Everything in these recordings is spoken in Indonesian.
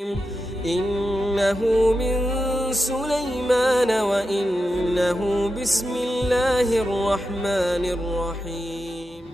إنه من سليمان وإنه بسم الله الرحمن الرحيم.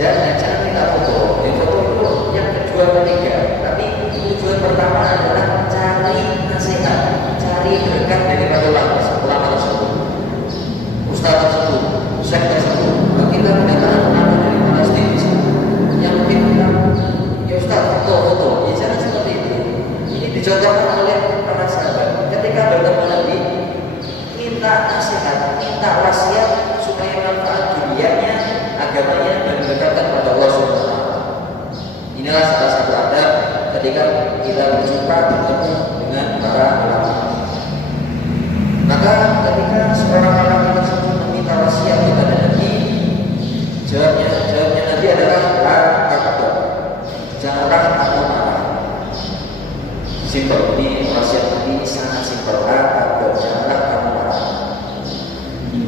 Jangan minta foto. Foto itu yang kedua ketiga, tapi tujuan pertama adalah cari nasihat, cari berkat daripada ulama tersebut, ustaz tersebut, syekh tersebut. Kalau kita mendengar ulama dari Palestina yang mungkin bilang, ya ustaz foto, ya jangan seperti itu. Ini dicontohkan oleh para sahabat ketika bertemu Nabi, minta nasihat, minta wasiat supaya manfaat dunianya, agamanya, dan mendekatkan pada Allah Subhanahu wa Ta'ala. Inilah salah satu adab ketika kita berjumpa bertemu dengan para ulama. Maka ketika seorang ulama tersebut meminta wasiat kepada Nabi, jawabnya Nabi adalah la takut, janganlah kamu marah. Simpel, ini wasiat Nabi sangat simpel, la takut, janganlah kamu marah.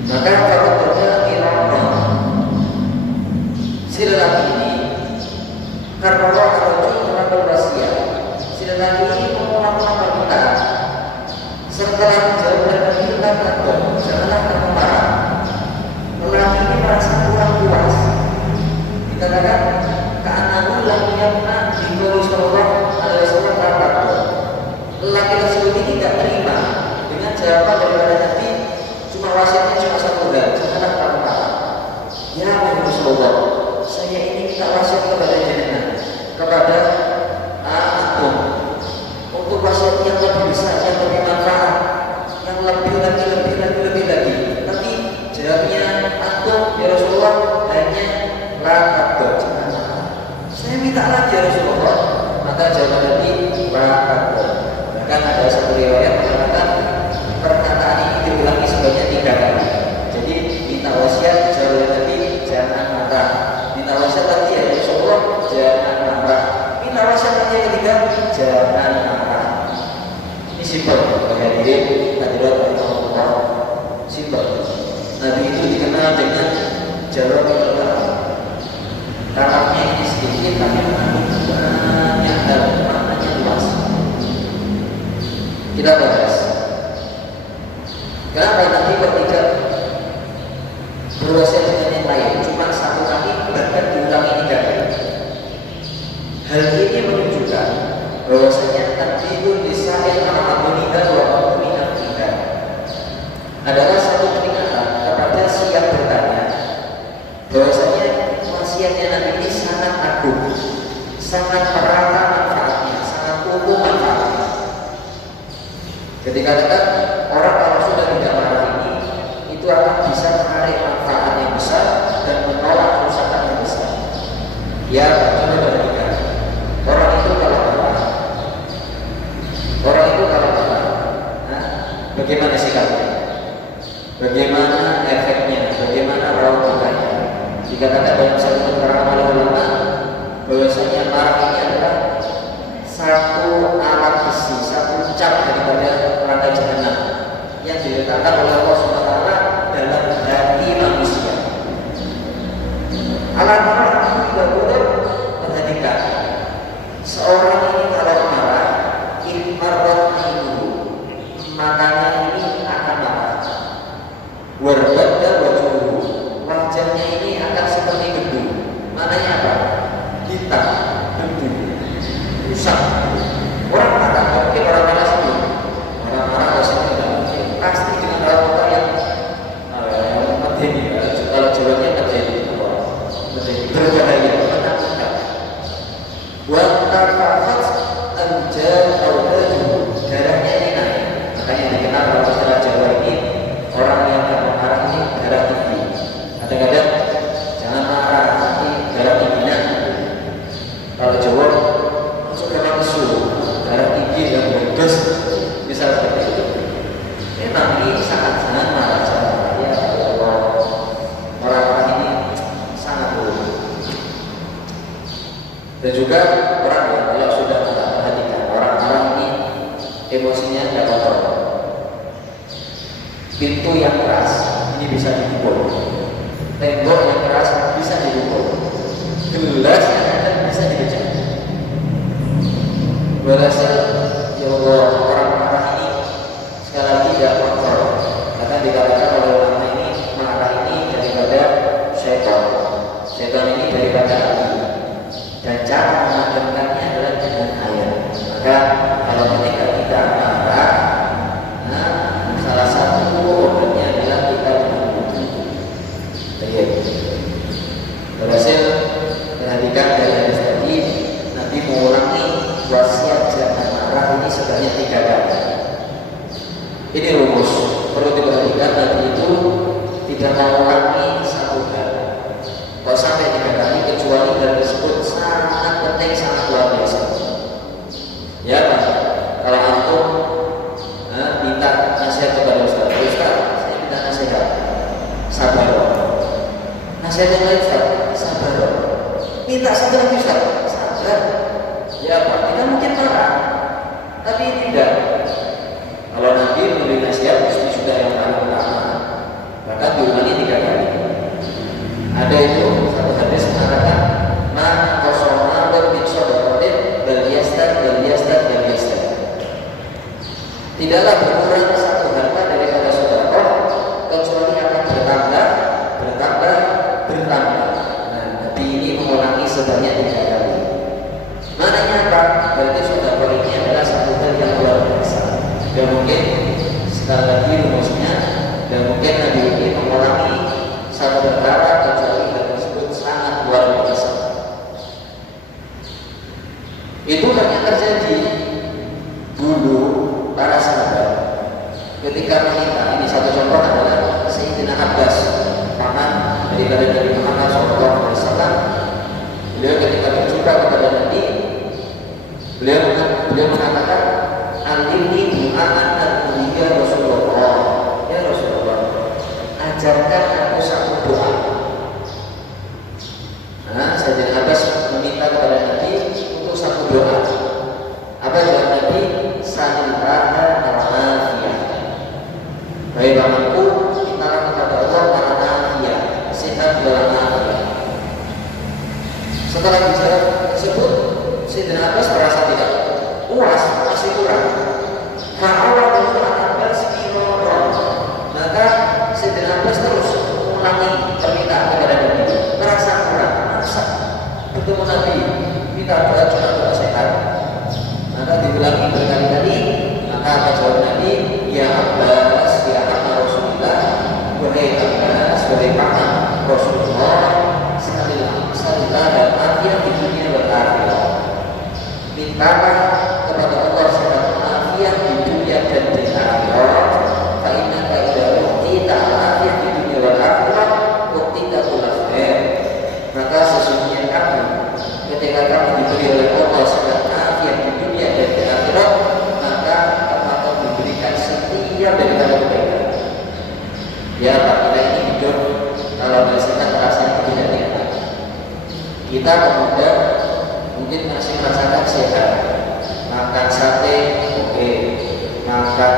Maka faktornya irama, si lelaki ini karena Allah rajul mengambil wasiat, si lelaki ini mengulang-ulang permintaan. Setelah jauh dan menghilangkan takut, janganlah kamu marah. Lelaki ini merasa kurang puas. Dikatakan ka'annahu lam yamna bi qauli sallallahu alaihi wasallam takut. Lelaki tersebut ini tidak terima dengan jawaban daripada Nabi. Cuma wasiatnya cuma satu hal, janganlah kamu marah. Ya Rasulullah, saya ini minta wasiat kepada jenengan, kepada antum, untuk wasiat yang lebih besar, yang lebih manfaat, yang lebih lagi. Tapi jawabnya antum ya Rasulullah hanya la takut, jangan marah. Saya minta lagi ya Rasulullah, maka jawaban Nabi la takut. Bahkan ada satu riwayat mengatakan perkataan ini diulangi sebanyak 3 kali. Jadi minta wasiat jawab Nabi jangan marah. Minta wasiat lagi ya Rasulullah jangan marah. Minta wasiat lagi yang ketiga jangan marah. Ini simpel. Hadirin hadirat Allah, simpel. Nabi itu dikenal dengan jalur perkataan. Karakternya ini sedikit tapi banyak dan maknanya luas. Kita bahas. Kenapa Nabi ketika berwasiat dengan yang lain cuma satu kali bahkan diulangi 3 kali? Hal ini menunjukkan bahwasanya tadbirul lisan al-amuniha wa amuniha adalah satu peringatan kepada si yang bertanya bahwasanya wasiatnya Nabi ini sangat agung, sangat merata manfaatnya, sangat umum manfaatnya. Ketika dekat orang kalau sudah tidak marah ini, itu akan bisa menarik manfaat yang besar dan menolak kerusakan yang besar. Ya, coba perhatikan. Orang itu kalau marah, bagaimana sikapnya? Bagaimana efeknya? Bagaimana rautanya? Dikatakan dalam satu keterangan ulama bahwasanya marah ini adalah satu alat besi, satu cap daripada rantai jahanam yang diletakkan oleh Allah SWT dalam hati manusia. Alat marah itu tidak boleh perhatikan. Seorang ini kalau marah, imarrat itu matanya ini akan marah. Warbada wajuhu, wajahnya ini akan seperti debu. Maknanya apa? Hitam, debu, rusak. Orang marah, mungkin orang marah sendiri. Orang marah rasanya tidak mungkin. Pasti dengan rata yang medeni. Kalau jawabannya medeni, berbahaya, menakutkan. Wantafat anjal auladu, darahnya ini naik. Makanya dikenal kalau istilah Jawa ini orang yang marah ini darah tinggi. Kadang-kadang jangan marah, nanti darah tingginya. Kalau Jawa langsung memang kesu, darah tinggi dan berdos, bisa seperti itu. Memang ini sangat marah, ya Allah. Orang-orang ini sangat buruk. Dan juga orang yang kalau sudah perhatikan orang-orang ini emosinya tidak kontrol. Pintu yang keras ini bisa dipukul, tembok yang keras bisa dipukul, gelas yang ada bisa dipecah. Berhasil ya Allah, orang marah ini sekali lagi tidak kontrol. Karena dikatakan oleh ulama ini marah ini daripada syaitan. Syaitan ini daripada api. Dan cara memadamkannya adalah dengan air. Maka ketika kita marah, salah satu obatnya adalah kita menghentikan. Baik. Berhasil perhatikan dari hadis tadi, Nabi mengulangi wasiat jangan marah ini sebanyak 3 kali. Ini rumus perlu diperhatikan. Nabi itu tidak mengulangi satu hal kalau sampai 3 kali kecuali hal tersebut sangat penting, sangat luar biasa. Ya Pak, kalau antum minta nasihat kepada Ustaz, saya minta nasihat, sabar. Nasihat yang lain Ustaz, sabar. Minta sabar lagi Ustaz, sabar. Ya Pak, kita mungkin marah, tapi tidak. Kalau Nabi memberi nasihat mesti sudah yang paling utama, maka diulangi 3 kali. Ada itu satu hadis mengatakan, "Ma qasama min shadaqatin bal yastad. Tidaklah berkurang satu harta daripada sedekah kecuali akan bertambah. Nah, Nabi ini mengulangi sebanyak 3 kali. Maknanya apa? Berarti sedekah ini adalah satu hal yang luar biasa. Dan mungkin sekali lagi rumusnya, dan mungkin Nabi ini mengulangi satu perkara kecuali hal tersebut sangat luar biasa. Itu yang terjadi dulu para sahabat ketika meminta. Ini satu contoh adalah Sayyidina Abbas, paman daripada Nabi Muhammad SAW. Beliau ketika berjumpa kepada Nabi, beliau mengatakan, "Alimni du'aan ya Rasulullah." Ya Rasulullah, ajarkan aku satu doa. Sayyidina Abbas meminta kepada Nabi untuk satu doa. Apa doa Nabi? Sanilraha al-afiyah. Baik pamanku, mintalah kepada Allah al-afiyah, sehat wal-afiyah. Setelah bicara tersebut, Sayyidina Abbas merasa tidak puas, masih kurang. Fa'ala Abbas bi'irah. Maka Sayyidina Abbas terus mengulangi permintaan kepada Nabi. Merasa kurang, masa bertemu Nabi minta doa cuma doa sehat. Maka diulangi berkali-kali. Maka apa jawab Nabi? Ya Abbas, ya anak Rasulullah, wahai Abbas, wahai paman Rasulullah, salillah dan afiat di dunia dan akhirat. Mintalah kepada Allah sehat afiat di dunia dan di akhirat. Karena kalau kita afiat di dunia dan akhirat, kita pulas maka sesungguhnya kamu ketika kamu diberi oleh Allah sehat afiat di dunia dan di akhirat, maka akan diberikan setiap daripada kebaikan. Ya Pak, kita ini hidup kalau merasakan rasanya tidak enak. Kita pemuda mungkin masih merasakan sehat, makan sate oke, makan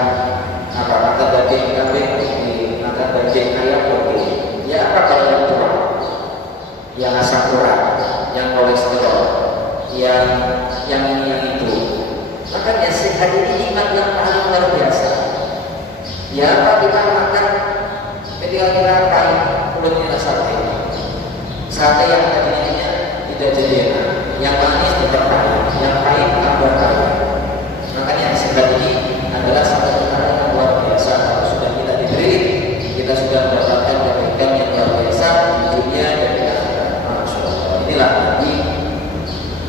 daging kambing oke, makan daging ayam oke. Ya apa kalau yang tua, yang asam urat, yang kolesterol, yang itu. Makanya sehat ini nikmat yang paling luar biasa. Ya apa kita makan ketika kita pahit, mulutnya rasa pahit. Sate yang tadinya tidak jadi enak, yang manis tetap pahit, yang pahit tambah pahit. Makanya sehat ini adalah satu perkara yang luar biasa. Kalau sudah kita diberi, kita sudah mendapatkan kebaikan yang luar biasa di dunia dan di akhirat. Masya Allah. Inilah Nabi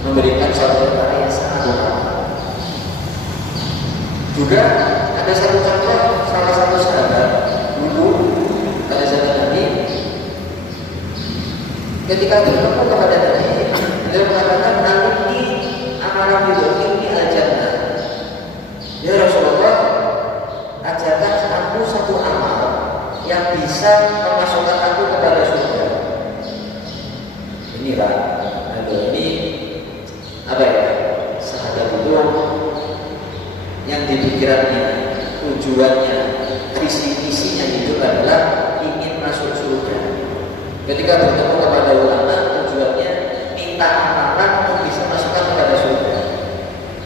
memberikan suatu perkara yang sangat utama. Juga ada satu contoh, salah satu sahabat dulu pada zaman Nabi, ketika bertemu kepada Nabi, beliau mengatakan, "Nabi amalan ini al-jannah." Ya Rasulullah, ajarkan aku satu amal yang bisa memasukkan aku kepada surga. Inilah, ini apa ya? Sahabat itu yang dipikirannya, tujuannya, visi misinya itu adalah ingin masuk surga. Ketika bertemu kepada ulama, tujuannya minta amalan untuk bisa masukkan kepada surga.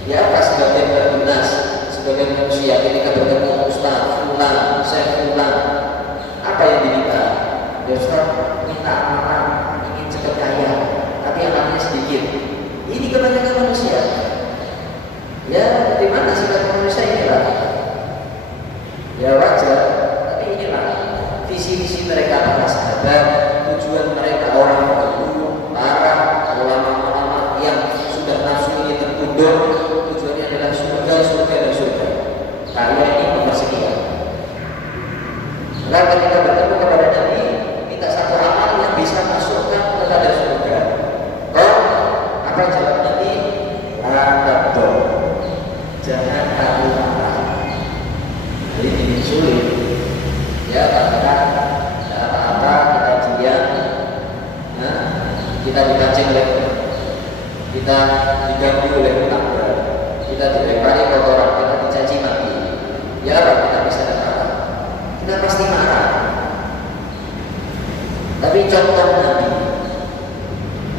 Ya apa sebagian berdinas, sebagian manusia ketika bertemu Ustaz Fulan, Syekh Fulan, apa yang diminta? Ya Ustaz, minta amalan, ingin cepat kaya, tapi amalnya sedikit. Ini kebanyakan manusia. Ya, di mana sih Ya wajar, tapi inilah visi-visi mereka para sahabat, tujuan mereka orang dulu, para ulama-ulama yang sudah nafsu ini tertunduk, tujuannya adalah surga, surga dan surga. Kalian ini nomor sekian. Maka ketika bertemu kepada Nabi, minta satu amal yang bisa masukkan kepada surga. Oh, apa jawab Nabi? Takabur, jangan kamu marah. Jadi ini sulit. Ya, karena apa-apa kita diam, nah, kita dipancing oleh kita diganggu oleh tetangga, kita dilempari kotoran, kita dicaci maki. Ya, apa kita bisa marah? Kita pasti marah. Tapi contoh Nabi,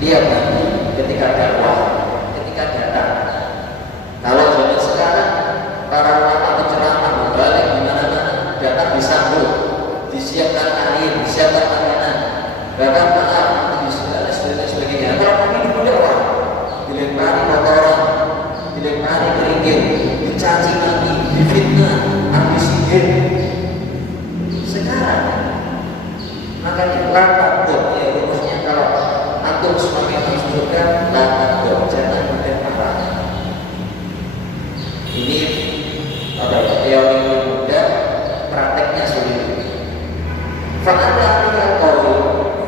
lihat Nabi ketika dakwah, ketika datang. Kalau zaman sekarang para ulama penceramah berbalik di mana-mana, datang disambut, disiapkan air, disiapkan makanan, bahkan maaf, sebagainya. Kalau Nabi itu mudah orang, dilempari kotoran, dilempari kerikil, dicaci maki, difitnah, habis sihir. Sekarang makanya takabur, ya rumusnya kalau antum semakin masukkan takabur, jangan mudah marah. Ini apa ya, teori mudah, prakteknya sulit. Fa'ala yang qaul,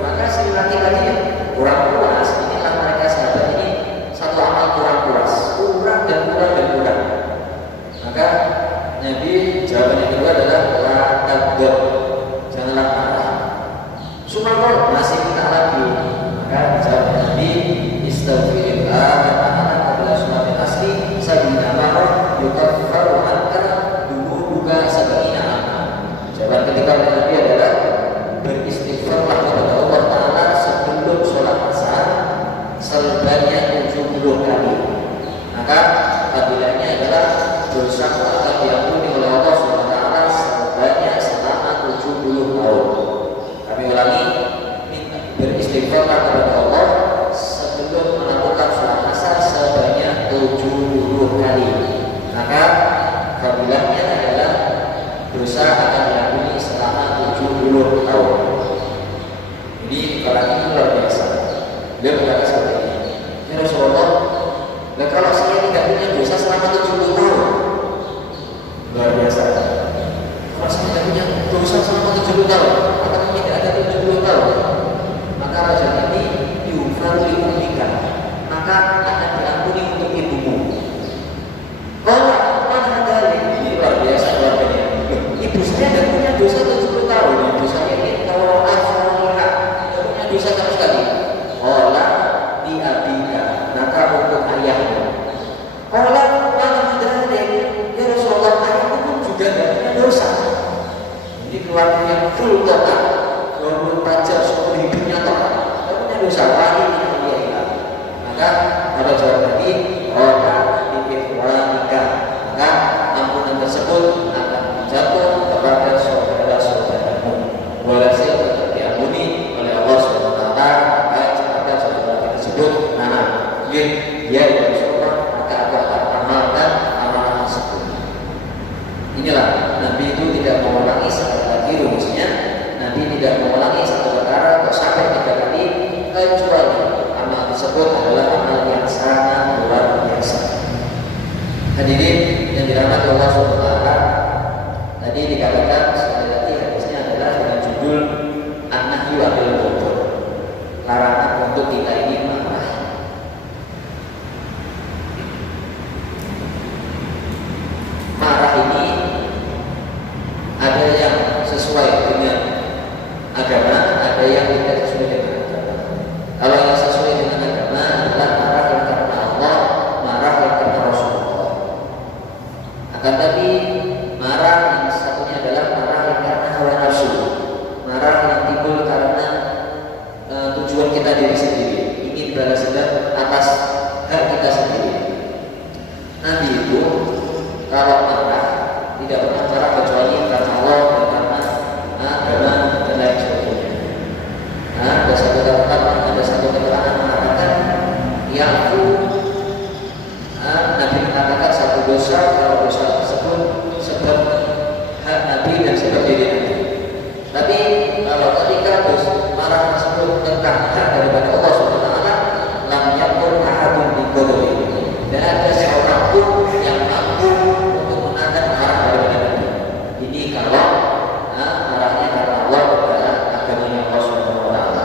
maka si laki-laki yang kurang puas, inilah mereka sahabat ini satu amal kurang puas, kurang dan kurang dan kurang. Maka Nabi jawaban yang kedua adalah takabur, janganlah marah. Subhanallah, masih minta lagi. Maka jawab Nabi, istaghfirillah ta'ala qabla sholatil asri sab'ina marrah yukaffiru anka dunubuka sab'ina amal. Jawaban ketiga dari Nabi adalah beristighfarlah kepada Allah Ta'ala sebelum sholat asar sebanyak 70 kali. Maka fadilahnya adalah dosa akan diampuni oleh Allah SWT sebanyak selama 70 tahun. Kami ulangi, beristighfarlah kepada Allah sebelum melakukan sholat asar sebanyak 70 kali. Maka fadilahnya adalah dosa akan diampuni selama 70 tahun. Jadi orang ini luar biasa. Dia berkata seperti ini, ya Rasulullah, nah kalau saya tidak punya dosa selama 70 tahun, luar biasa. Kalau saya tidak punya dosa selama 70 tahun, atau tidak ada 70 tahun, maka raja ini diufaru ibunika, maka akan diampuni untuk ibumu. Kalau mana ada ini luar biasa keluarganya. Ibu saya tidak punya dosa 70 tahun, ibu saya ini kalau tidak punya dosa sama sekali. Olah di abika, maka untuk ayahmu. Olah mana ada ya Rasulullah, ayahku pun juga tidak punya dosa. Ini keluarga yang full total, 24 jam seumur hidupnya total, tidak punya dosa lagi dengan dia hilang. Maka kalau jawab tadi, olah di ikhwanika, maka ampunan tersebut akan jatuh kepada saudara-saudaramu. Walhasil tetap diampuni oleh Allah SWT. Baik kepada saudara tersebut, dia yang Rasulullah, maka aku akan amalkan amalan tersebut. Inilah Nabi itu tidak mengulangi sekali lagi rumusnya. Nabi tidak mengulangi satu perkara atau sampai 3 kali, kecuali amal tersebut adalah amal yang sangat luar biasa. Hadirin yang dirahmati Allah SWT, tadi dikatakan sekali lagi hadisnya adalah dengan judul An-Nahyu 'anil Ghadab, larangan untuk kita ini marah. Marah ini ada yang sesuai dengan agama, ada yang tidak sesuai dengan agama. Kalau yang sesuai dengan agama adalah marah yang karena Allah, marah yang karena Rasulullah. Akan tapi marah yang satunya adalah marah yang karena hawa nafsu, marah yang timbul karena tujuan kita diri sendiri, ingin balas dendam atas hak kita sendiri. Nabi itu kalau marah tidak pernah marah kecuali karena Allah dan karena agama dan lain sebagainya. Ada satu keterangan mengatakan yang Nabi mengatakan satu dosa, kalau dosa tersebut sebab hak Nabi tentang hak daripada Allah Subhanahu wa taala, lam yakun ahadun biqadri. Dan ada seorang pun yang mampu untuk menahan marah daripada Nabi. Ini kalau marahnya karena Allah kepada agamanya Allah Subhanahu wa taala.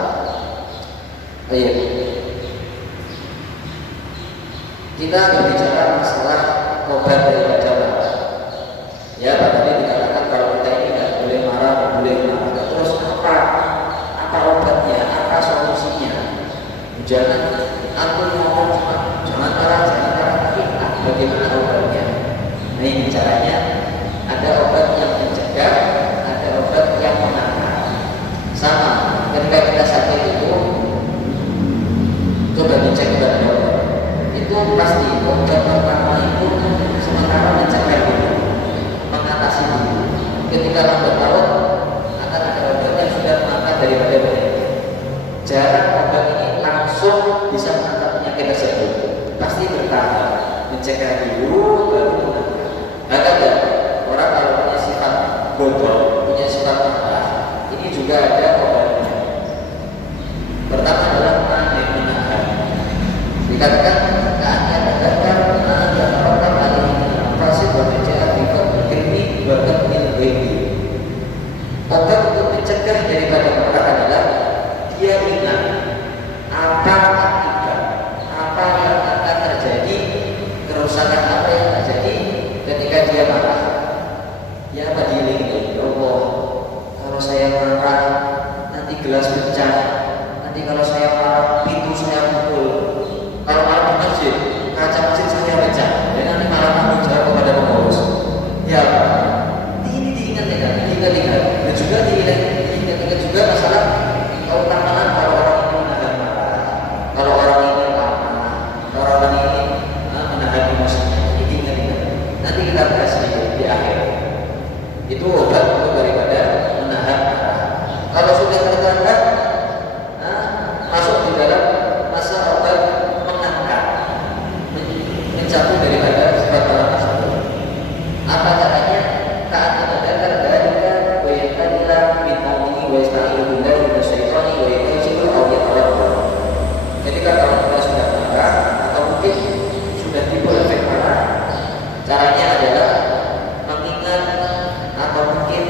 Baik. Kita berbicara masalah obat daripada marah. Ya, tadi dikatakan kalau kita ini tidak boleh marah, tidak boleh marah. Terus apa obatnya? Apa solusinya? Jangan aku ngomong cuma jangan marah, tapi bagaimana obatnya? Nah, ini caranya. Ada obat yang mencegah, ada obat yang menahan. Sama ketika kita sakit itu, coba dicek kepada dokter. Itu pasti obat pertama itu sementara mencegah dulu, mengatasi dulu. Ketika lambat laun akan ada obat yang sudah mengangkat daripada penyakit. Jarang obat ini langsung bisa mengangkat penyakit tersebut. Pasti bertahap, mencegah dulu baru menangani. Ada orang kalau punya sifat bodoh, punya sifat marah, ini juga ada obatnya. Pertama adalah menahan. Dikatakan keadaan berdasar dan orang kali ini fasih berbicara bikot berkini berkat ilmu. Obat untuk mencegah daripada marah adalah dia ingat apa akibat, apa yang akan terjadi, kerusakan apa yang terjadi ketika dia marah. Ya apa diiling, ya Allah, kalau saya marah nanti gelas pecah, nanti kalau saya marah pintu saya pukul, kalau marah di masjid kaca masjid saya pecah, dan nanti marah tanggung jawab kepada pengurus. Ya apa? Ini diingat-ingat, dan juga diingat-ingat juga masalah keutamaan kalau orang ini menahan marah, kalau orang ini lama, kalau orang ini menahan emosinya. Ini diingat-ingat. Nanti kita bahas di akhir. Itu obat untuk daripada menahan marah. Kalau sudah tertanda, masuk di dalam masa obat mengangkat, mencabut daripada sifat marah tersebut. Apa caranya? Taat mendengar dari wayatadilah bintang wayastailu billahi minasyaitonir rajim wayasiru awiyatawakal. Ketika kita sudah marah atau mungkin sudah timbul efek marah, caranya adalah mengingat atau mungkin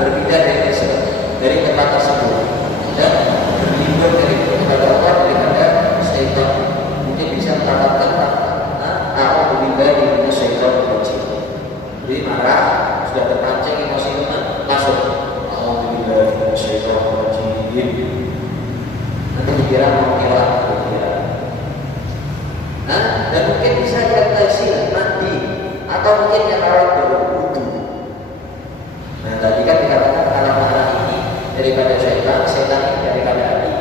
berpindah dari tempat tersebut dan berlindung kepada Allah daripada syaitan. Mungkin bisa mendapatkan a'udzubillahi minasyaitonir rajim. Jadi marah sudah terpancing emosi itu masuk a'udzubillahi minasyaitonir rajim. Nanti dikira mau ngelak dan mungkin bisa diatasi mandi atau mungkin yang rawat berwudu. Nah, tadi kan dikatakan kalau marah ini daripada syaitan ini daripada api.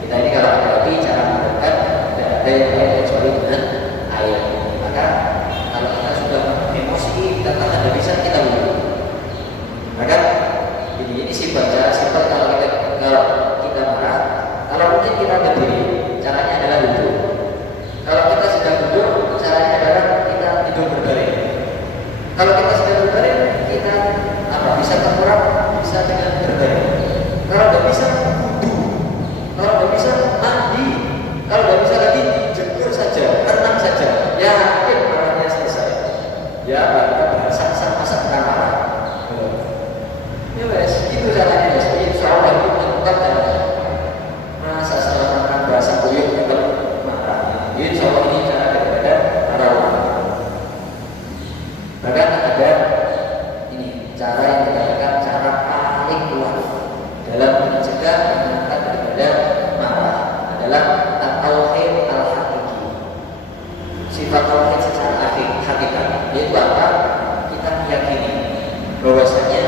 Kita ini kalau ada api cara mendekat tidak ada yang lain kecuali dengan air. Maka kalau kita sudah emosi kita tidak bisa kita wudu. Maka ini sifat kalau kita marah. Kalau mungkin kita berdiri, caranya adalah duduk. Kalau kita sedang duduk, caranya adalah kita tidur berbaring. Kalau kita sedang berbaring, kita bisa terkurang, bisa dengan berbaring. Kalau tidak bisa, wudu. Kalau tidak bisa, mandi. Kalau tidak bisa lagi, jemur saja, renang saja. Yakin marahnya selesai. Ya, kita masak marah. Ya wes, itu caranya wes. Insya Allah itu menentukan dan masa setelah bahasa buyut dapat marah. Insya Allah ini cara daripada para ulama. Bahkan ada ini cara yang dikatakan cara paling kuat dalam mencegah mengangkat daripada marah adalah at-tauhid al-hakiki. Sifat tauhid secara hakikat yaitu apa? Kita meyakini bahwasanya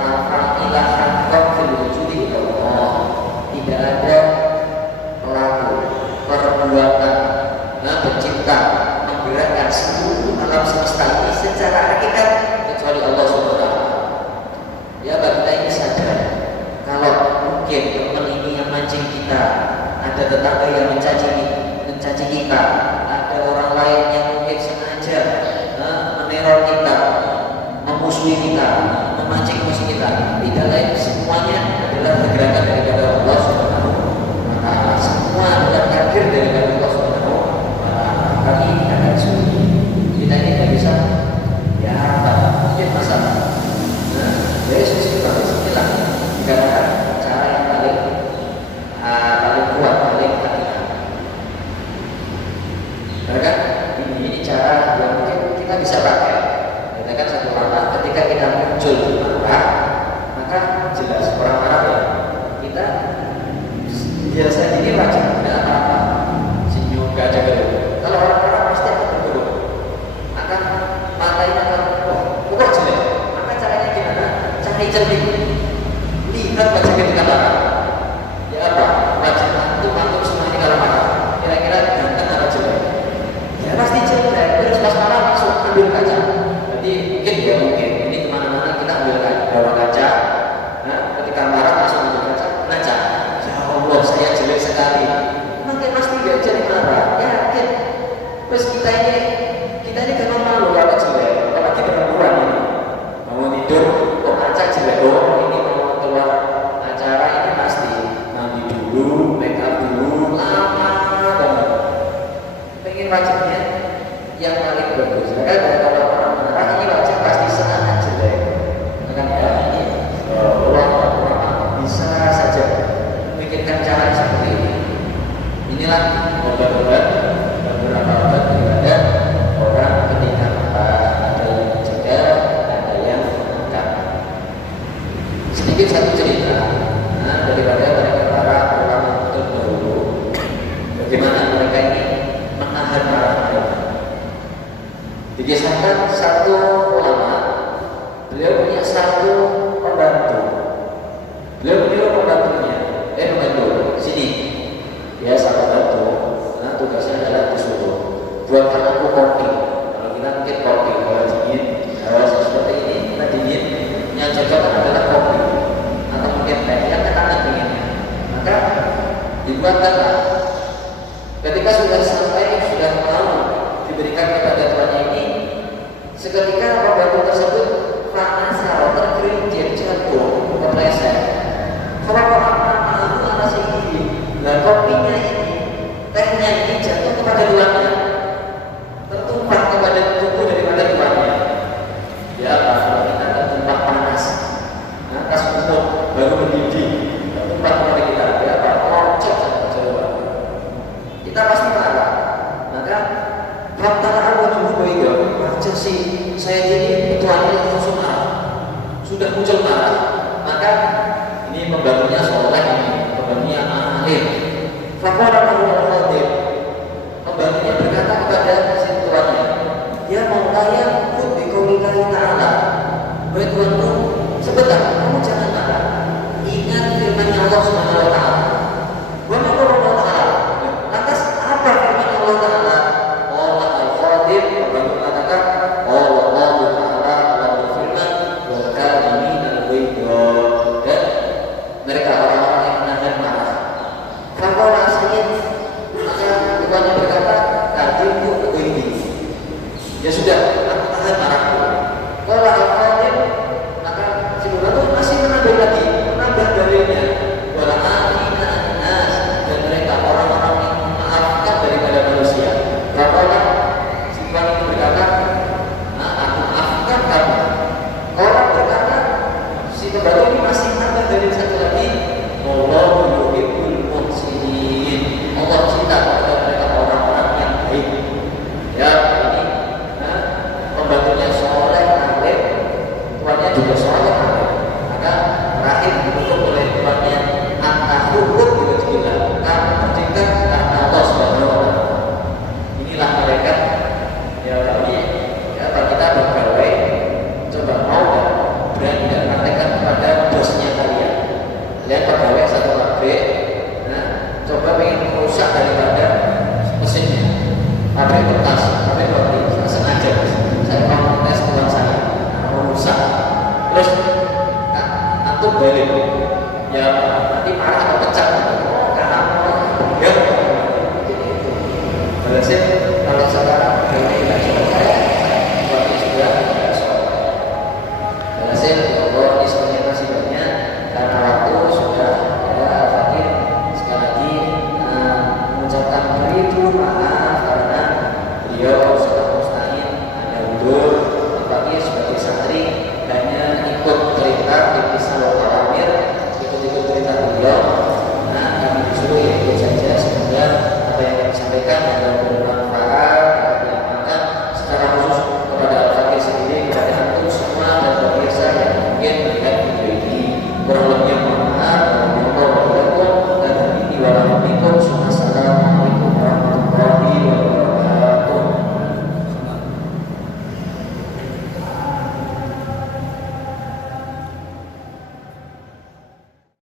la ilaha fil wujudi illallah. Tidak ada pelaku perbuatan pencipta menggerakkan seluruh alam semesta ini secara hakikat kecuali Allah SWT. Ya, kita ini sadar kalau mungkin teman ini yang mancing kita, ada tetangga yang mencaci kita, ada orang lain yang mungkin sengaja meneror kita, memusuhi kita, memancing emosi kita. Tidak lain semuanya adalah pergerakan daripada Allah SWT. nggak bisa, ya mungkin masalah. Nah, dari sisi inilah dikatakan cara yang paling kuat, paling hati-hati. Karena ini cara yang mungkin kita bisa pakai. Kita kan satu kata, ketika kita muncul marah, maka jelas orang Arab ya, kita biasa ini wajib tidak apa-apa, senyum gak ada gedung. Kalau orang Arab pasti akan bergedung, akan matanya akan kok jelek. Maka caranya gimana? Cari cermin, lihat wajah ketika marah. Ya apa? Wajah antum semua ini kalau marah, kira-kira ganteng atau jelek? Ya pasti jelek. Terus pas marah langsung ambil kaca. Jadi mungkin ya mungkin ini kemana-mana kita ambil bawa kaca. Nah, ketika marah langsung ambil kaca, ngaca. Ya Allah, saya jelek sekali. Mungkin pasti dia jadi marah. Yakin. Terus kita ini kan malu kalau jelek. Apalagi perempuan ini mau tidur, kok kaca jelek dong. Ini mau keluar acara ini pasti mandi dulu, make up dulu, lama banget. Pengen wajahnya yang paling bagus. Karena kalau orang marah ini wajah pasti sangat jelek. Maka ya ini orang bisa saja memikirkan cara seperti ini. Inilah obat-obat beberapa obat daripada orang ketika marah, ada yang mencegah, ada yang mengangkat. Sedikit satu cerita, daripada mereka marah ulama terdahulu, bagaimana mereka ini menahan marah mereka. Dikisahkan satu ulama, beliau punya satu pembantu. Beliau pembantunya, pembantu sini, ya sahabat bantu. Nah tugasnya adalah disuruh buatkan aku kopi. Kalau kita mungkin kopi, kalau dingin, kalau seperti ini kita dingin, yang cocok adalah kopi atau mungkin teh yang ketahuan dingin. Maka dibuatkanlah. Ketika sudah sampai, sudah mau diberikan kepada tuannya ini, seketika pembantu tersebut panas, tergelincir, jatuh, terpleset. Kalau orang atas ini, nah kopinya ini, tehnya ini jatuh kepada tuannya, tertumpah kepada tubuh daripada tuannya. Ya kalau kita tertumpah panas, atas umur baru mendidih, tertumpah kepada kita. Ya apa? Kocok coba. Kita pasti marah. Maka Rabbana wajhuhu bayyid. Wajah si saya jadi tuannya langsung marah. Sudah muncul marah. Maka ini pembantunya soleh ini, pembantunya alim. Faqala lahu al-khadim. Pembantunya berkata kepada si tuannya, ya maulaya khudh bi qaulillahi ta'ala. Wahai tuanku, sebentar, kamu jangan marah. Ingat firman Allah Subhanahu wa taala. Wa ma qala Allah ta'ala. Lantas apa firman Allah taala? Allah al-khadim pembantu mengatakan, Allah taala telah berfirman, wa kadhimin al-ghaiza. Dan mereka orang-orang yang menahan marah. Faqala sayyid, maka tuannya berkata, kadhimu ini. Ya sudah, aku tahan marahku. Qala al-khadim, maka si pembantu masih menambah lagi, menambah dalilnya. Wala amina an-nas, dan mereka orang-orang yang memaafkan daripada manusia. Faqala, si pembantu berkata, aku maafkan kamu. Orang berkata, si pembantu ini masih menambah dalil satu lagi. Wallahu yuhibbul muhsinin. Allah cinta kepada mereka orang-orang yang baik. Ya ini pembantunya soleh alim, tuannya juga soleh alim. Maka terakhir ditutup oleh tuannya an-tahubud billah. Kamu tercipta karena Allah Subhanahu wa taala. Inilah mereka. Ya kami, ya kita bergawe, coba mau dan berani dan praktekkan kepada bosnya kalian. Lihat pegawai satu pabrik, coba ingin merusak daripada mesinnya. Pabrik kertas, pabrik roti, sengaja saya mau tes tuan saya, merusak. Terus antum balik, ya nanti marah atau pecah